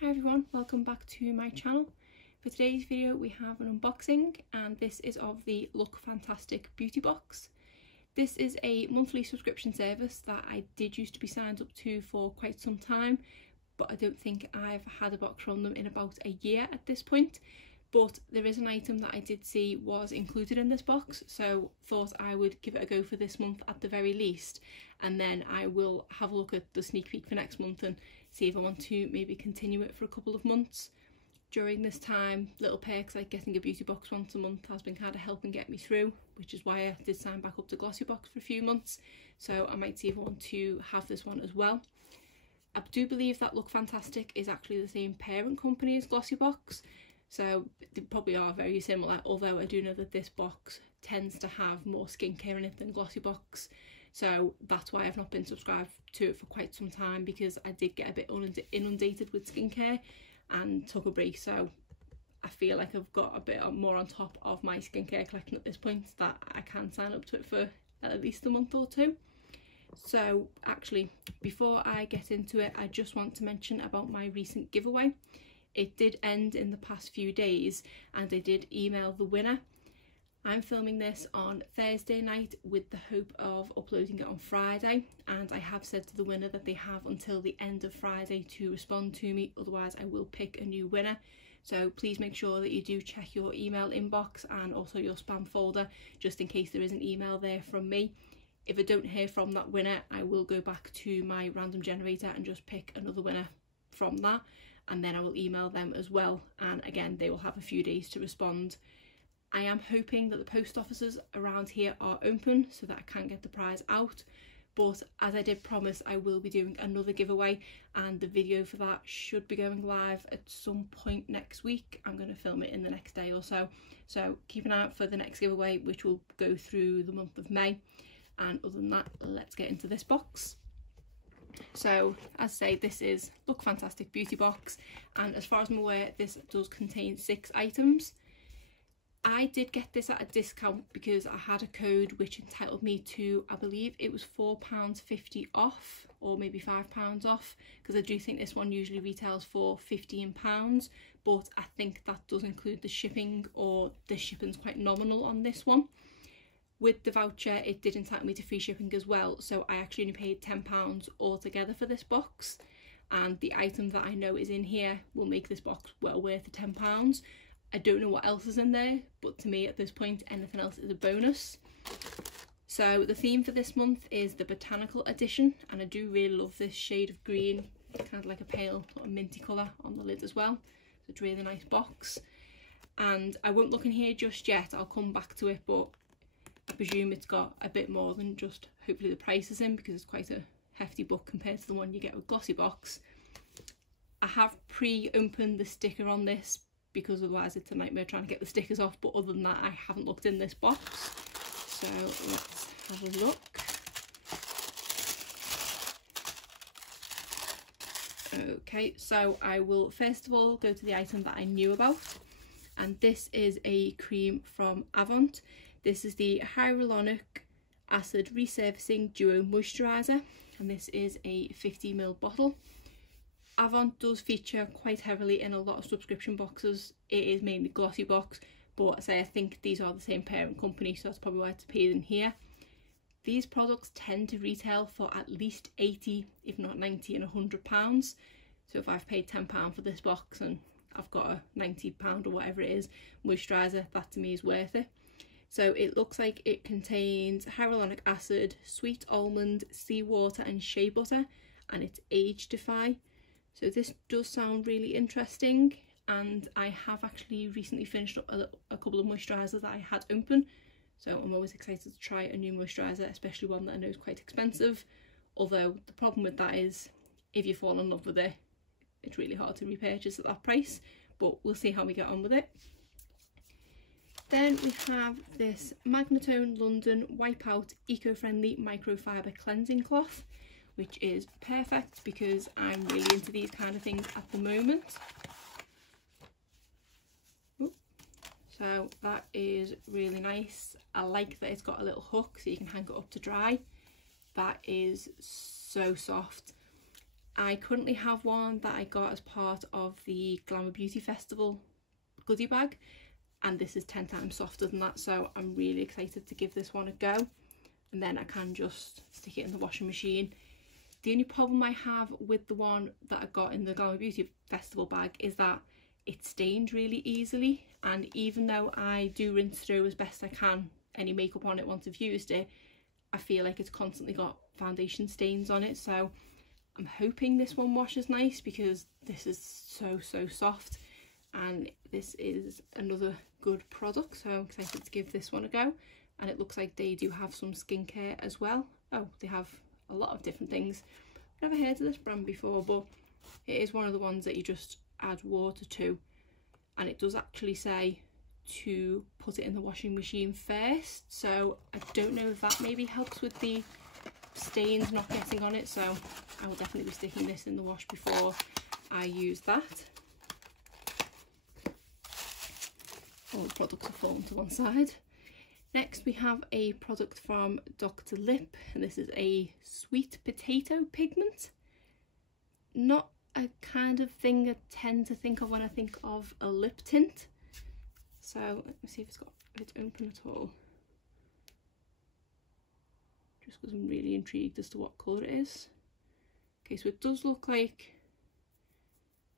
Hi everyone, welcome back to my channel. For today's video we have an unboxing and this is of the Look Fantastic beauty box. This is a monthly subscription service that I did used to be signed up to for quite some time, but I don't think I've had a box from them in about a year at this point. But there is an item that I did see was included in this box, so thought I would give it a go for this month at the very least, and then I will have a look at the sneak peek for next month and see if I want to maybe continue it for a couple of months. During this time, little perks like getting a beauty box once a month has been kind of helping get me through, which is why I did sign back up to Glossybox for a few months, so I might see if I want to have this one as well. I do believe that Look Fantastic is actually the same parent company as Glossybox, so they probably are very similar, although I do know that this box tends to have more skincare in it than Glossybox, so that's why I've not been subscribed to it for quite some time, because I did get a bit inundated with skincare and took a break, so I feel like I've got a bit more on top of my skincare collection at this point that I can sign up to it for at least a month or two. So actually, before I get into it, I just want to mention about my recent giveaway. It did end in the past few days and I did email the winner. I'm filming this on Thursday night with the hope of uploading it on Friday, and I have said to the winner that they have until the end of Friday to respond to me, otherwise I will pick a new winner. So please make sure that you do check your email inbox and also your spam folder, just in case there is an email there from me. If I don't hear from that winner, I will go back to my random generator and just pick another winner from that, and then I will email them as well, and again they will have a few days to respond. I am hoping that the post offices around here are open so that I can get the prize out, but as I did promise, I will be doing another giveaway and the video for that should be going live at some point next week. I'm going to film it in the next day or so, so keep an eye out for the next giveaway, which will go through the month of May. And other than that, let's get into this box. So as I say, this is Look Fantastic beauty box, and as far as I'm aware this does contain 6 items. I did get this at a discount because I had a code which entitled me to, I believe it was £4.50 off, or maybe £5 off, because I do think this one usually retails for £15, but I think that does include the shipping, or the shipping's quite nominal on this one. With the voucher it did entitle me to free shipping as well, so I actually only paid £10 altogether for this box, and the item that I know is in here will make this box well worth the £10. I don't know what else is in there, but to me at this point anything else is a bonus. So the theme for this month is the Botanical Edition, and I do really love this shade of green, kind of like a pale sort of minty colour on the lid as well. It's a really nice box, and I won't look in here just yet, I'll come back to it, but I presume it's got a bit more than just hopefully the price is in, because it's quite a hefty book compared to the one you get with Glossybox. I have pre-opened the sticker on this because otherwise it's a nightmare trying to get the stickers off, but other than that I haven't looked in this box, so let's have a look. Okay, so I will first of all go to the item that I knew about, and this is a cream from Avant. This is the Hyaluronic Acid Resurfacing Duo Moisturiser, and this is a 50ml bottle. Avant does feature quite heavily in a lot of subscription boxes. It is mainly Glossybox, but I think these are the same parent company, so that's probably why it's appeared in here. These products tend to retail for at least 80, if not 90 and £100. So if I've paid £10 for this box and I've got a £90 or whatever it is moisturiser, that to me is worth it. So it looks like it contains hyaluronic acid, sweet almond, seawater and shea butter, and it's age defy. So this does sound really interesting, and I have actually recently finished up a couple of moisturisers that I had open, so I'm always excited to try a new moisturiser, especially one that I know is quite expensive. Although the problem with that is if you fall in love with it, it's really hard to repurchase at that price, but we'll see how we get on with it. Then we have this Magnatone London Wipeout Eco-Friendly Microfiber Cleansing Cloth, which is perfect because I'm really into these kind of things at the moment. Ooh. So that is really nice. I like that it's got a little hook so you can hang it up to dry. That is so soft. I currently have one that I got as part of the Glamour Beauty Festival goodie bag, and this is 10 times softer than that, so I'm really excited to give this one a go, and then I can just stick it in the washing machine. The only problem I have with the one that I got in the Glamour Beauty Festival bag is that it stains really easily, and even though I do rinse through as best I can any makeup on it once I've used it, I feel like it's constantly got foundation stains on it. So I'm hoping this one washes nice, because this is so soft, and this is another good product, so I'm excited to give this one a go. And it looks like they do have some skincare as well. Oh, they have a lot of different things. I've never heard of this brand before, but it is one of the ones that you just add water to, and it does actually say to put it in the washing machine first, so I don't know if that maybe helps with the stains not getting on it, so I will definitely be sticking this in the wash before I use that. All the products have fallen to one side. Next we have a product from Dr. Lip, and this is a sweet potato pigment. Not a kind of thing I tend to think of when I think of a lip tint. So let me see if it's open at all. Just because I'm really intrigued as to what colour it is. Okay, so it does look like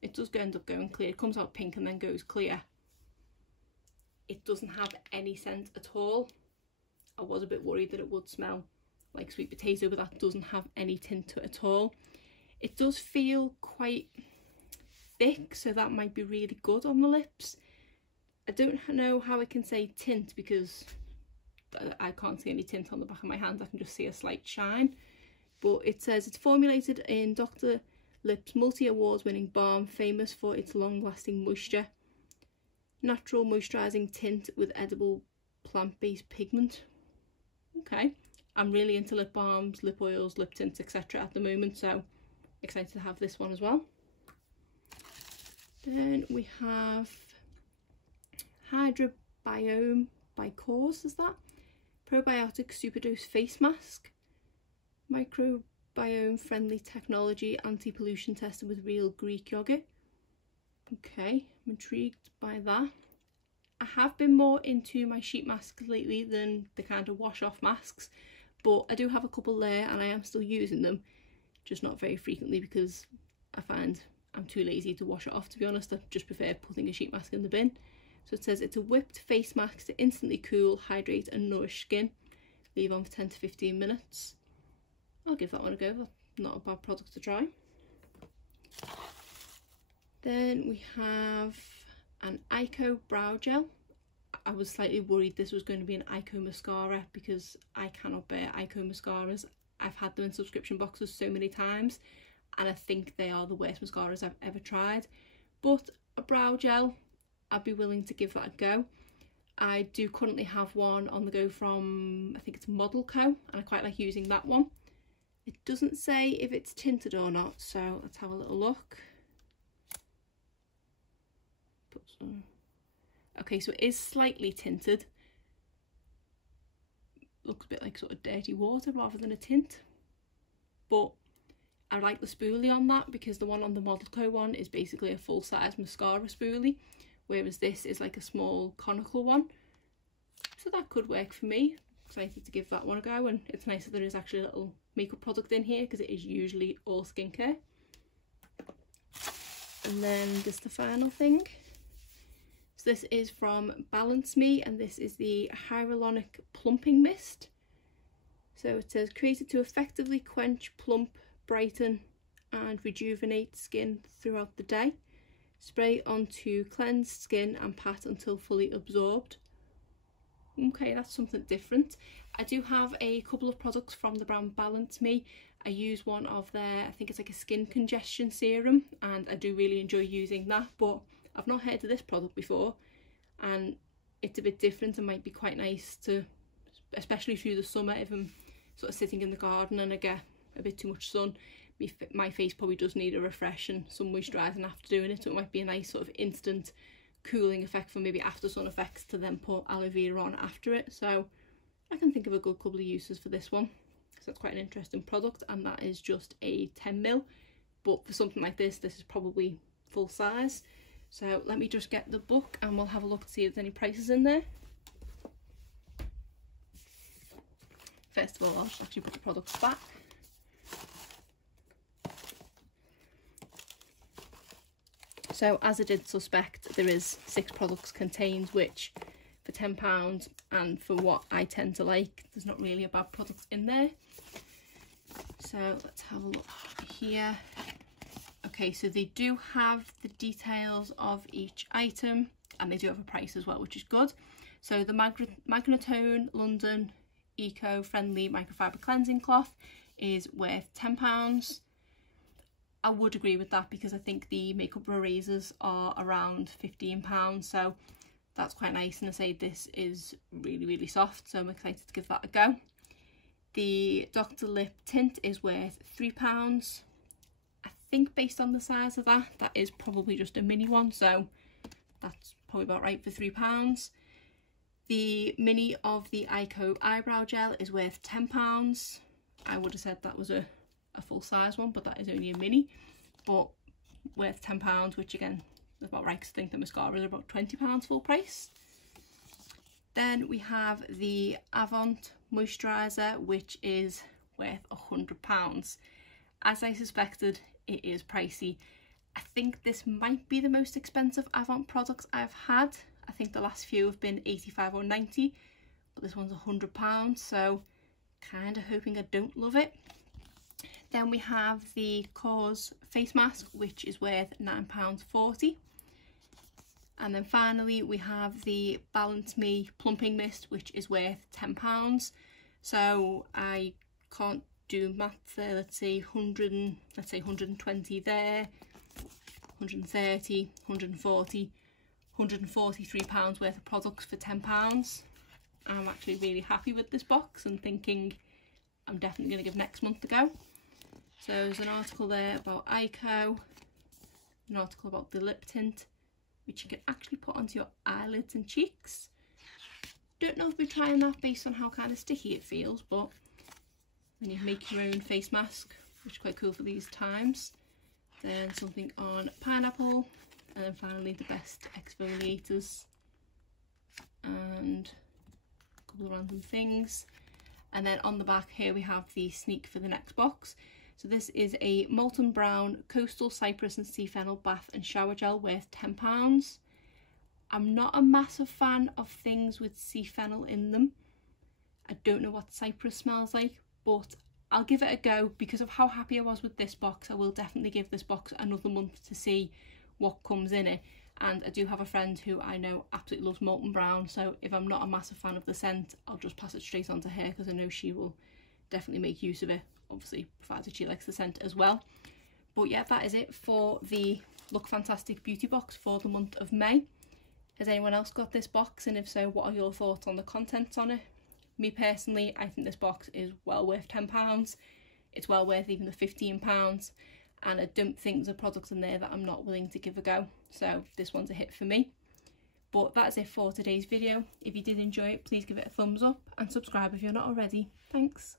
it does end up going clear. It comes out pink and then goes clear. It doesn't have any scent at all. I was a bit worried that it would smell like sweet potato, but that doesn't have any tint to it at all. It does feel quite thick, so that might be really good on the lips. I don't know how I can say tint, because I can't see any tint on the back of my hand. I can just see a slight shine. But it says it's formulated in Dr. Lip's multi-award winning balm, famous for its long-lasting moisture. Natural moisturising tint with edible plant-based pigment. Okay, I'm really into lip balms, lip oils, lip tints, etc. at the moment, so excited to have this one as well. Then we have Hydrobiome by Course, is that? Probiotic Superdose Face Mask. Microbiome friendly technology, anti-pollution tested with real Greek yogurt. Okay, I'm intrigued by that. I have been more into my sheet masks lately than the kind of wash off masks, but I do have a couple there and I am still using them, just not very frequently, because I find I'm too lazy to wash it off, to be honest. I just prefer putting a sheet mask in the bin. So it says it's a whipped face mask to instantly cool, hydrate and nourish skin. Leave on for 10 to 15 minutes. I'll give that one a go. That's not a bad product to try. Then we have an Ico brow gel. I was slightly worried this was going to be an Ico mascara, because I cannot bear Ico mascaras. I've had them in subscription boxes so many times, and I think they are the worst mascaras I've ever tried. But a brow gel, I'd be willing to give that a go. I do currently have one on the go from, I think it's Model Co, and I quite like using that one. It doesn't say if it's tinted or not, so let's have a little look. Okay, so it is slightly tinted. Looks a bit like sort of dirty water rather than a tint. But I like the spoolie on that, because the one on the Model Co one is basically a full-size mascara spoolie, whereas this is like a small conical one. So that could work for me. Excited to give that one a go, and it's nice that there is actually a little makeup product in here, because it is usually all skincare. And then there's the final thing. So this is from Balance Me, and this is the Hyaluronic Plumping Mist. So it says created to effectively quench, plump, brighten and rejuvenate skin throughout the day. Spray onto cleansed skin and pat until fully absorbed. Okay, that's something different. I do have a couple of products from the brand Balance Me. I use one of their, I think it's like a skin congestion serum, and I do really enjoy using that, but I've not heard of this product before, and it's a bit different and might be quite nice to, especially through the summer, if I'm sort of sitting in the garden and I get a bit too much sun. My face probably does need a refresh and some moisturising after doing it, so it might be a nice sort of instant cooling effect for maybe after sun effects to then put aloe vera on after it. So I can think of a good couple of uses for this one, because that's quite an interesting product, and that is just a 10ml. but for something like this is probably full size. So let me just get the book and we'll have a look to see if there's any prices in there. First of all, I'll just actually put the products back. So as I did suspect, there is 6 products contained, which for £10 and for what I tend to like, there's not really a bad product in there. So let's have a look here. Okay, so they do have the details of each item and they do have a price as well, which is good. So the Magnatone London Eco-Friendly Microfiber Cleansing Cloth is worth £10. I would agree with that because I think the makeup erasers are around £15, so that's quite nice. And I say this is really, really soft, so I'm excited to give that a go. The Dr. Lip tint is worth £3. I think based on the size of that, that is probably just a mini one, so that's probably about right for £3. The mini of the Ico eyebrow gel is worth £10. I would have said that was a full size one, but that is only a mini, but worth £10, which again is about right because I think the mascara is about £20 full price. Then we have the Avant moisturiser, which is worth £100. As I suspected, it is pricey. I think this might be the most expensive Avant product I've had. I think the last few have been 85 or 90, but this one's £100, so kind of hoping I don't love it. Then we have the Cause face mask, which is worth £9.40. And then finally we have the Balance Me plumping mist, which is worth £10. So I can't do maths there. Let's say 120 there, 130, 140, £143 worth of products for £10. I'm actually really happy with this box and thinking I'm definitely going to give next month a go. So there's an article there about Ico, an article about the lip tint, which you can actually put onto your eyelids and cheeks. Don't know if we're trying that based on how kind of sticky it feels, but when you make your own face mask, which is quite cool for these times. Then something on pineapple, and then finally the best exfoliators and a couple of random things. And then on the back here we have the sneak for the next box. So this is a Molten Brown Coastal Cypress and Sea Fennel Bath and Shower Gel worth £10. I'm not a massive fan of things with sea fennel in them. I don't know what cypress smells like, but I'll give it a go because of how happy I was with this box. I will definitely give this box another month to see what comes in it. And I do have a friend who I know absolutely loves Molten Brown, so if I'm not a massive fan of the scent, I'll just pass it straight on to her because I know she will definitely make use of it, obviously provided she likes the scent as well. But yeah, that is it for the Look Fantastic beauty box for the month of May. Has anyone else got this box, and if so, what are your thoughts on the contents on it? Me personally, I think this box is well worth £10. It's well worth even the £15, and I don't think there's a product in there that I'm not willing to give a go, so this one's a hit for me. But that's it for today's video. If you did enjoy it, please give it a thumbs up and subscribe if you're not already. Thanks.